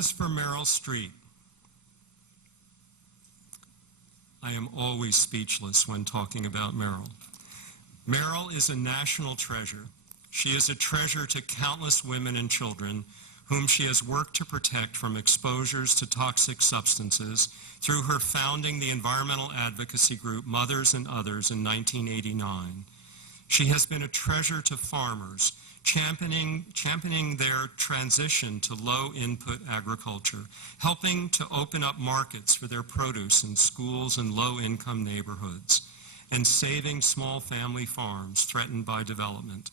As for Meryl Streep, I am always speechless when talking about Meryl. Meryl is a national treasure. She is a treasure to countless women and children whom she has worked to protect from exposures to toxic substances through her founding the environmental advocacy group Mothers and Others in 1989. She has been a treasure to farmers, championing their transition to low-input agriculture, helping to open up markets for their produce in schools and low-income neighborhoods, and saving small family farms threatened by development.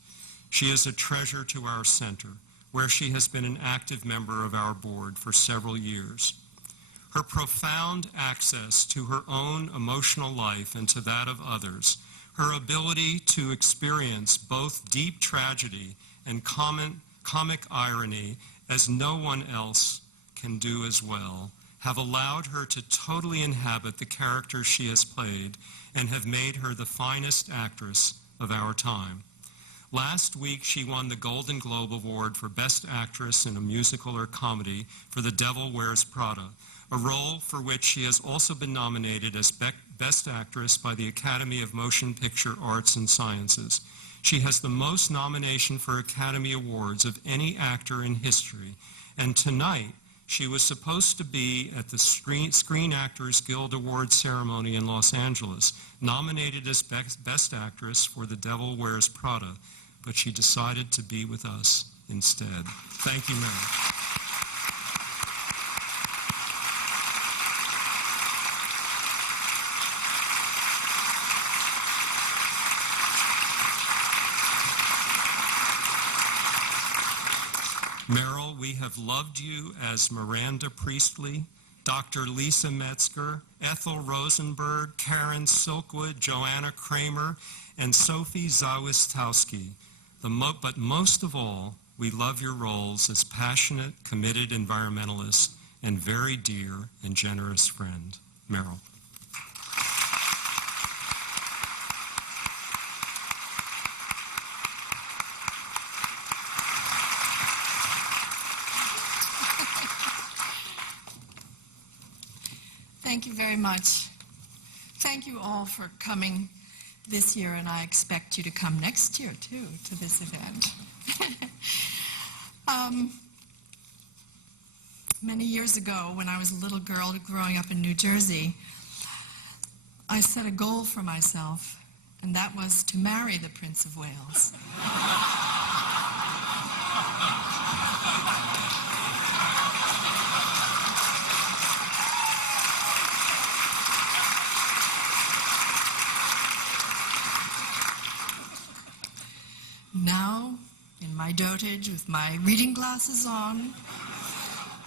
She is a treasure to our center, where she has been an active member of our board for several years. Her profound access to her own emotional life and to that of others, her ability to experience both deep tragedy and comic irony as no one else can do as well, have allowed her to totally inhabit the character she has played and have made her the finest actress of our time. Last week, she won the Golden Globe Award for Best Actress in a Musical or Comedy for The Devil Wears Prada, a role for which she has also been nominated as Best Actress by the Academy of Motion Picture Arts and Sciences. She has the most nomination for Academy Awards of any actor in history, and tonight she was supposed to be at the Screen Actors Guild Awards ceremony in Los Angeles, nominated as Best Actress for The Devil Wears Prada, but she decided to be with us instead. Thank you, Meryl. Meryl, we have loved you as Miranda Priestley, Dr. Lisa Metzger, Ethel Rosenberg, Karen Silkwood, Joanna Kramer, and Sophie Zawistowski. But most of all, we love your roles as passionate, committed environmentalist and very dear and generous friend. Meryl. Thank you very much. Thank you all for coming this year, and I expect you to come next year, too, to this event. Many years ago, when I was a little girl growing up in New Jersey, I set a goal for myself, and that was to marry the Prince of Wales. Now, in my dotage with my reading glasses on,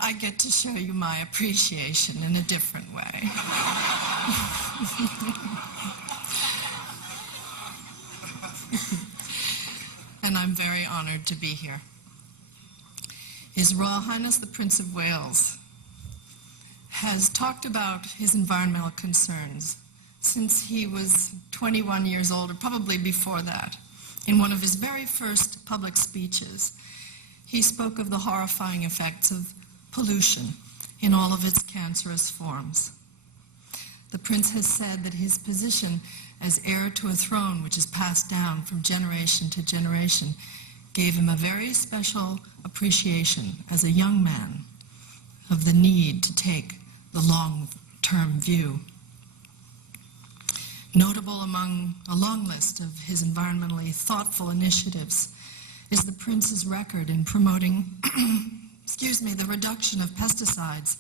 I get to show you my appreciation in a different way. And I'm very honored to be here. His Royal Highness the Prince of Wales has talked about his environmental concerns since he was 21 years old, or probably before that. In one of his very first public speeches, he spoke of the horrifying effects of pollution in all of its cancerous forms. The Prince has said that his position as heir to a throne which is passed down from generation to generation gave him a very special appreciation as a young man of the need to take the long-term view. Notable among a long list of his environmentally thoughtful initiatives is the Prince's record in promoting the reduction of pesticides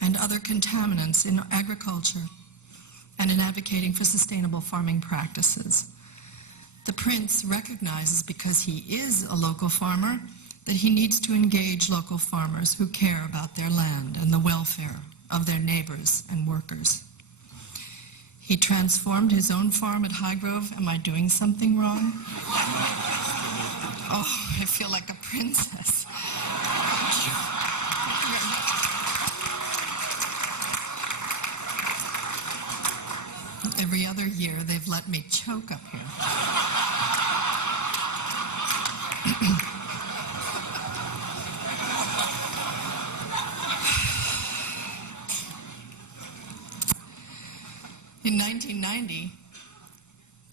and other contaminants in agriculture and in advocating for sustainable farming practices. The Prince recognizes, because he is a local farmer, that he needs to engage local farmers who care about their land and the welfare of their neighbors and workers. He transformed his own farm at Highgrove. Am I doing something wrong? Oh, I feel like a princess. Every other year, they've let me choke up here. In 1990,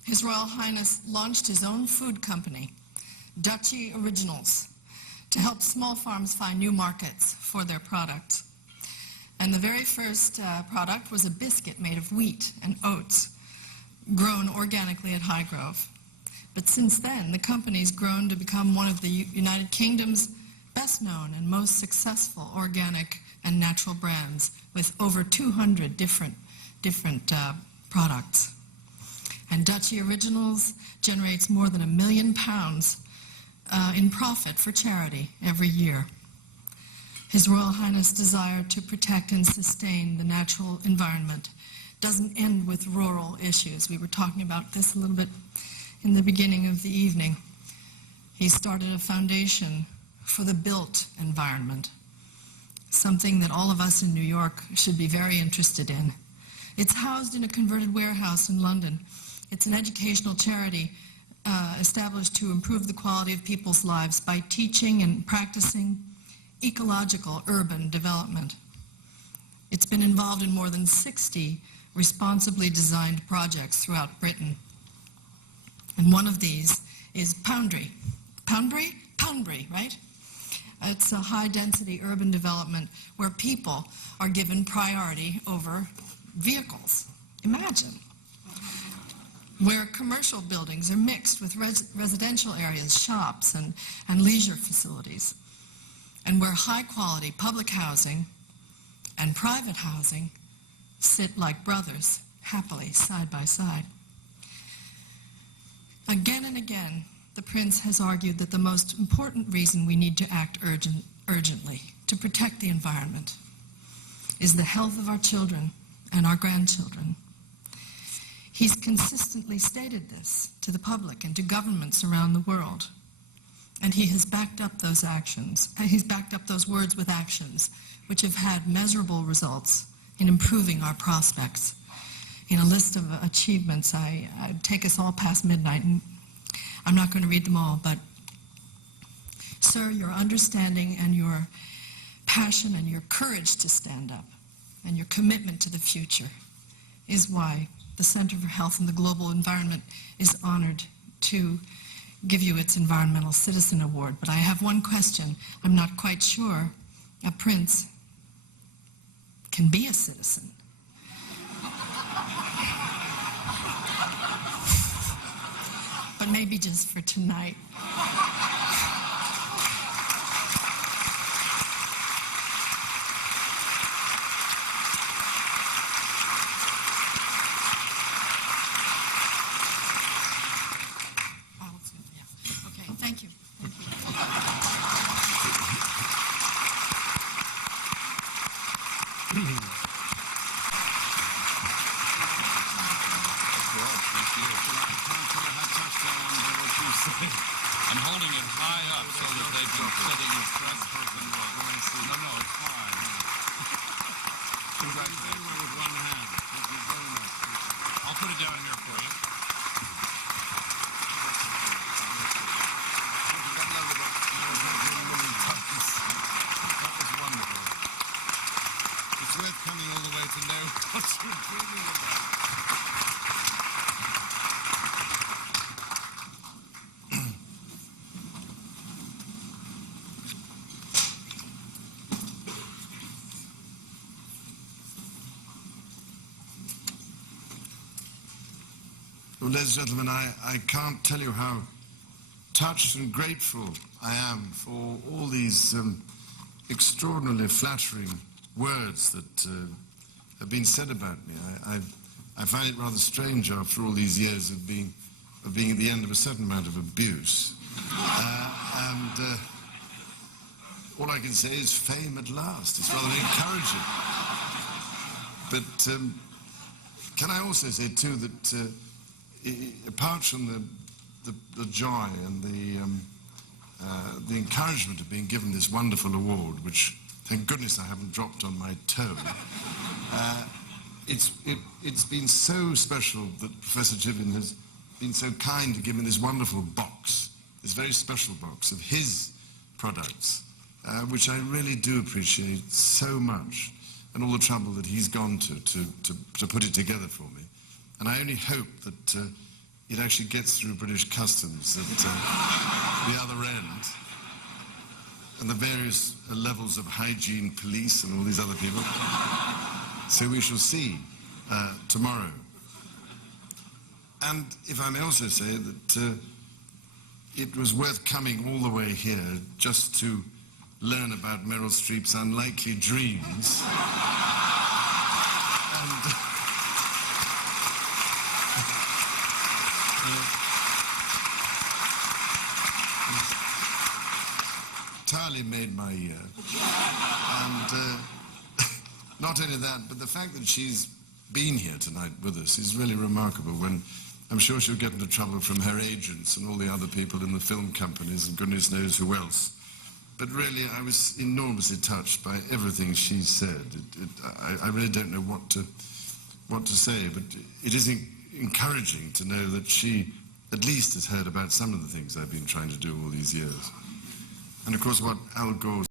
His Royal Highness launched his own food company, Duchy Originals, to help small farms find new markets for their products. And the very first product was a biscuit made of wheat and oats, grown organically at Highgrove. But since then, the company's grown to become one of the United Kingdom's best known and most successful organic and natural brands, with over 200 different products. And Duchy Originals generates more than £1 million in profit for charity every year. His Royal Highness' desire to protect and sustain the natural environment doesn't end with rural issues. We were talking about this a little bit in the beginning of the evening. He started a foundation for the built environment, something that all of us in New York should be very interested in. It's housed in a converted warehouse in London. It's an educational charity established to improve the quality of people's lives by teaching and practicing ecological urban development. It's been involved in more than 60 responsibly designed projects throughout Britain. And one of these is Poundry. Poundry? Poundry, right? It's a high-density urban development where people are given priority over vehicles. Imagine. Where commercial buildings are mixed with residential areas, shops, and leisure facilities. And where high-quality public housing and private housing sit like brothers, happily, side by side. Again and again, the Prince has argued that the most important reason we need to act urgently to protect the environment is the health of our children and our grandchildren. He's consistently stated this to the public and to governments around the world. And he has backed up those actions. He's backed up those words with actions, which have had measurable results in improving our prospects. In a list of achievements, I'd take us all past midnight, and I'm not going to read them all, but sir, your understanding and your passion and your courage to stand up and your commitment to the future is why the Center for Health and the Global Environment is honored to give you its Environmental Citizen Award. But I have one question. I'm not quite sure a prince can be a citizen. But maybe just for tonight. Thank you. I'm holding it high up so that they can sitting in front person. No, it's fine. Congratulations. With one hand. Thank you very much. I'll put it down here for you. That was wonderful. It's worth coming all the way to know what you're dreaming about. Well, ladies and gentlemen, I can't tell you how touched and grateful I am for all these extraordinarily flattering words that have been said about me. I find it rather strange after all these years of being at the end of a certain amount of abuse. And all I can say is fame at last. It's rather encouraging. But can I also say, too, that apart from the joy and the encouragement of being given this wonderful award, which, thank goodness, I haven't dropped on my toe, it's been so special that Professor Jivian has been so kind to give me this wonderful box, this very special box of his products, which I really do appreciate so much, and all the trouble that he's gone to put it together for me. And I only hope that it actually gets through British customs at the other end, and the various levels of hygiene police and all these other people. So we shall see tomorrow. And if I may also say that it was worth coming all the way here just to learn about Meryl Streep's unlikely dreams. Entirely made my year. And not only that, but the fact that she's been here tonight with us is really remarkable, when I'm sure she'll get into trouble from her agents and all the other people in the film companies and goodness knows who else. But really, I was enormously touched by everything she said. I really don't know what to say, but it is encouraging to know that she at least has heard about some of the things I've been trying to do all these years. And of course, what Al Gore